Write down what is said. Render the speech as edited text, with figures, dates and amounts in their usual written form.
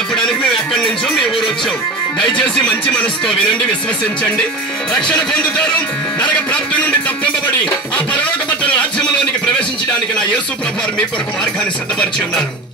చెప్పడానికి మేము ఎక్కడి నుంచో మీ ఊరు వచ్చాం. దయచేసి మంచి మనసుతో వినండి, విశ్వసించండి, రక్షణ పొందుతారు. నరక ప్రాప్తి నుండి తప్పింపబడి ఆ పరలోక పట్టణ రాజ్యంలోనికి ప్రవేశించడానికి నా యేసు ప్రభువారు మీ కొరకు మార్గాన్ని సిద్ధపరిచి ఉన్నారు.